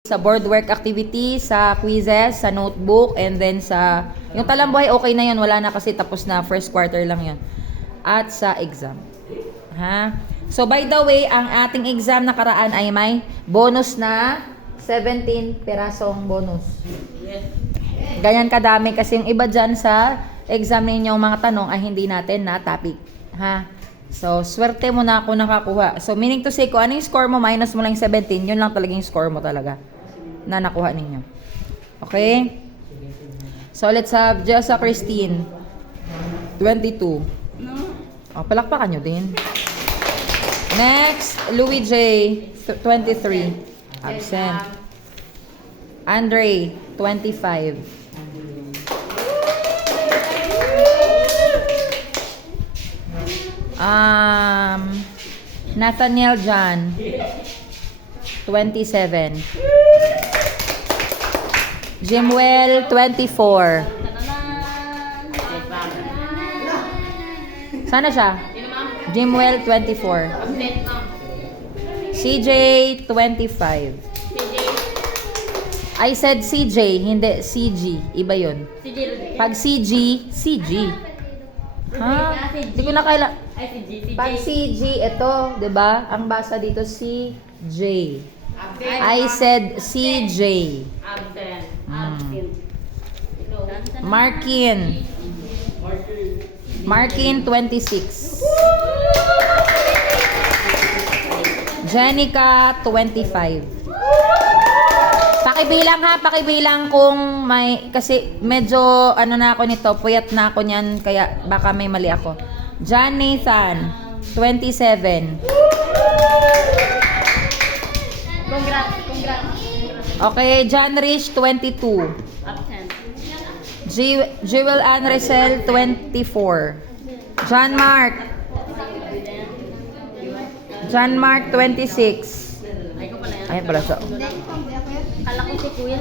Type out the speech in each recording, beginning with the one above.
sa board work activity, sa quizzes, sa notebook, and then sa... Yung talambuhay, okay na yun. Wala na kasi tapos na. First quarter lang yun. At sa exam. Ha? So, by the way, ang ating exam nakaraan ay may bonus na 17 perasong bonus. Ganyan kadami kasi yung iba dyan sa exam ninyong mga tanong ay hindi natin na topic. Ha? So, swerte mo na ako nakakuha. So, meaning to say, kung ano yung score mo, minus mo lang yung 17, yun lang talaga yung score mo talaga na nakuha ninyo. Okay? So, let's have Jessa Christine. 22. Oh, palakpakan nyo din. Next, Louis J. 23. Absent. Andre, 25. Nathaniel John, 27. Jimwell, 24. Sana siya? Jimwell, 24. CJ, 25. I said CJ, hindi CG. Iba yun. Pag CG, CG. Ha? Hindi ko na kailangan. Pag CG, ito, di ba? Ang basa dito, CJ. I said CJ. Markin. Markin, 26. Jenica, 25. Pakibilang ha, pakibilang kung may, kasi medyo ano na ako nito, puyat na ako niyan, kaya baka may mali ako. John Nathan, 27. Congrats. Okay, John Rich, 22. Absent. Jewel Ann Resel, 24. John Mark. John Mark, 26. Ay ko pala yan. Ayan pala so. Kala ko si Kuya.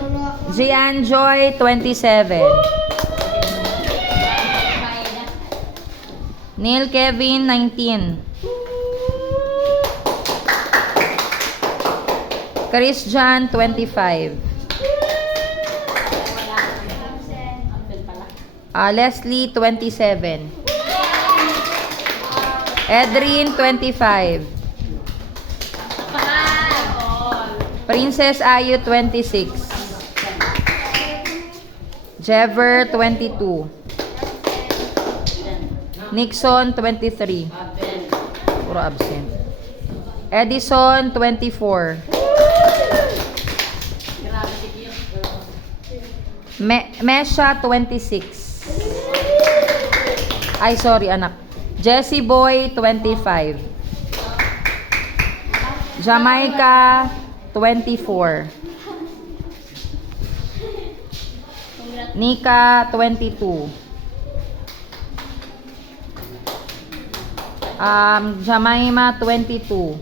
Gian Joy, 27. Neil Kevin, 19. Christian, 25. Leslie, 27. Edrin, 25. Princess Ayu, 26. Jever, 22. Nixon, 23. Puro absent. Edison, 24. Mesha, 26. Ay, sorry anak. Jessie Boy, 25. Jamaica, 24. Nika, 22. Jamaima, 22.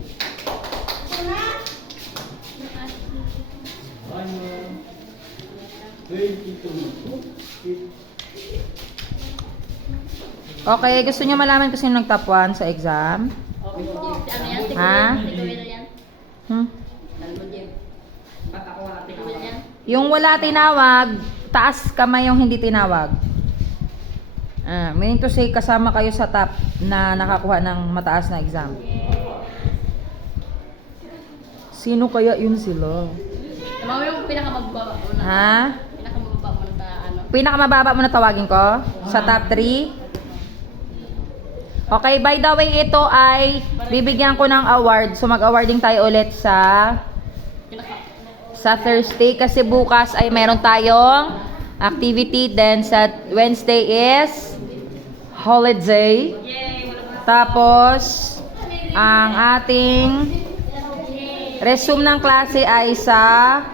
Okay, gusto niyo malaman kung sino nag-top 1 sa exam? Ano yan? Ha? Si Kuya yan? Yung wala tinawag, taas kamay yung hindi tinawag. Meaning to say, kasama kayo sa top na nakakuha ng mataas na exam. Sino kaya yun sila? Tama yung pinakamababa mo na. Ha? Pinakamababa mo na ano. Pinakamababa mo na tawagin ko? Sa top 3? Okay, by the way, ito ay bibigyan ko ng award. So, mag-awarding tayo ulit sa Thursday. Kasi bukas ay meron tayong activity. Then, sa Wednesday is holiday. Tapos, ang ating resume ng klase ay sa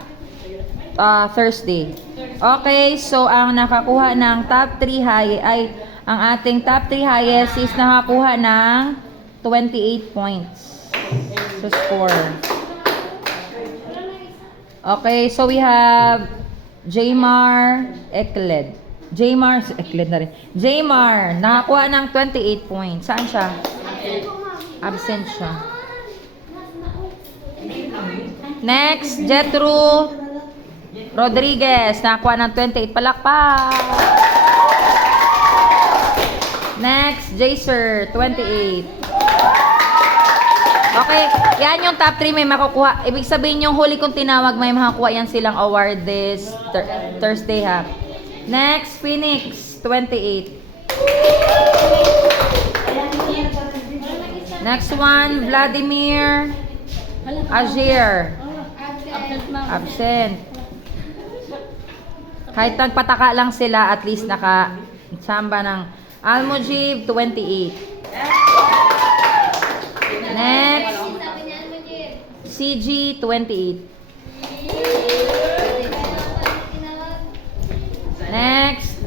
Thursday. Okay, so ang nakakuha ng top 3 high ay ang ating top 3 highest is nakakuha ng 28 points. So, score. Okay, so we have Jaymar Ekled. Jaymar Ekled na rin. Jaymar, nakakuha ng 28 points. Saan siya? Absent siya. Next, Jetru Rodriguez. Nakakuha ng 28. Palakpak. Next, Jaser. 28. Okay, yan yung top 3 may makukuha. Ibig sabihin yung huli kong tinawag, may makakuha yan silang award this Thursday ha. Next, Phoenix, 28. Next one, Vladimir Azir. Absent. Kahit nagpataka lang sila, at least naka-samba ng Almujib, 28. Next, CG, 28. Next.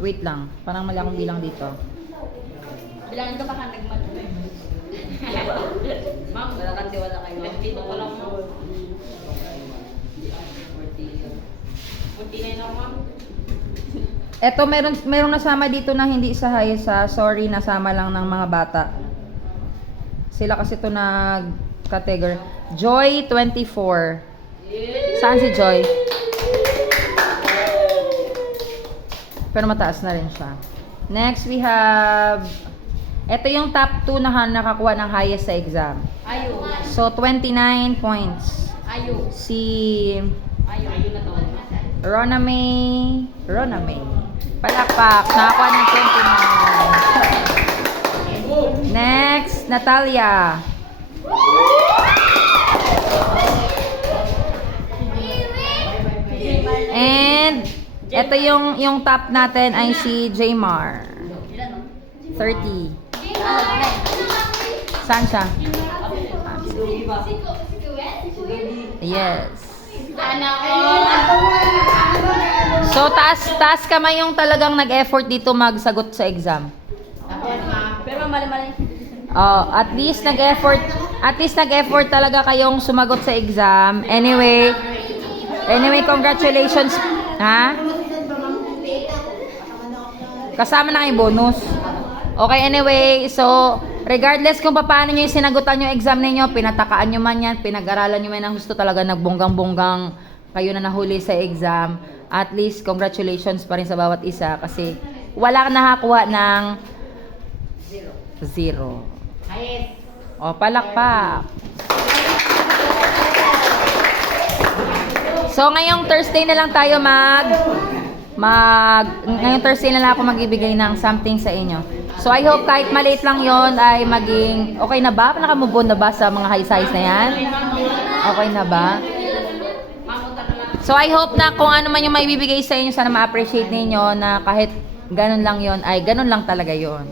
Wait lang. Parang mali akong bilang dito. Bilangin ko baka nagmat. Ma'am, wala kang tiwala kayo. Dito ko lang mo. 49 na ma'am. Eto, merong nasama dito na hindi sa sa sorry, nasama lang ng mga bata. Sila kasi to nag-category. Joy, 24. Saan si Joy? Pero mataas na rin siya. Next, we have... Ito yung top 2 na nakakuha ng highest sa exam. Ayo. So, 29 points. Ayo. Si Ayo na to. Rona May. Palakpak. Nakakuha ng 29. Next, Natalia. And ito yung top natin ay si Jaymar. 30. Saan siya? Yes. So, taas kamay yung talagang nag-effort dito magsagot sa exam. Pero mali-mali. Oh, at least nag-effort talaga kayong sumagot sa exam. Anyway, congratulations. Ha? Kasama na kayong bonus. Okay, anyway, so regardless kung paano nyo yung sinagutan yung exam ninyo, pinatakaan nyo man yan, pinag-aralan nyo man ng gusto talaga, nagbonggang-bonggang kayo na nahuli sa exam, at least congratulations pa rin sa bawat isa kasi wala kang nakakuha ng 0. O, palakpak. So, ngayong Thursday na lang tayo ngayong Thursday na lang ako magbibigay ng something sa inyo. So, I hope kahit maliit lang yon ay maging okay na ba? Nakamove on na ba sa mga high size na yan? Okay na ba? So, I hope na kung ano man yung maibibigay sa inyo, sana ma-appreciate ninyo na kahit ganun lang yon ay ganun lang talaga yon.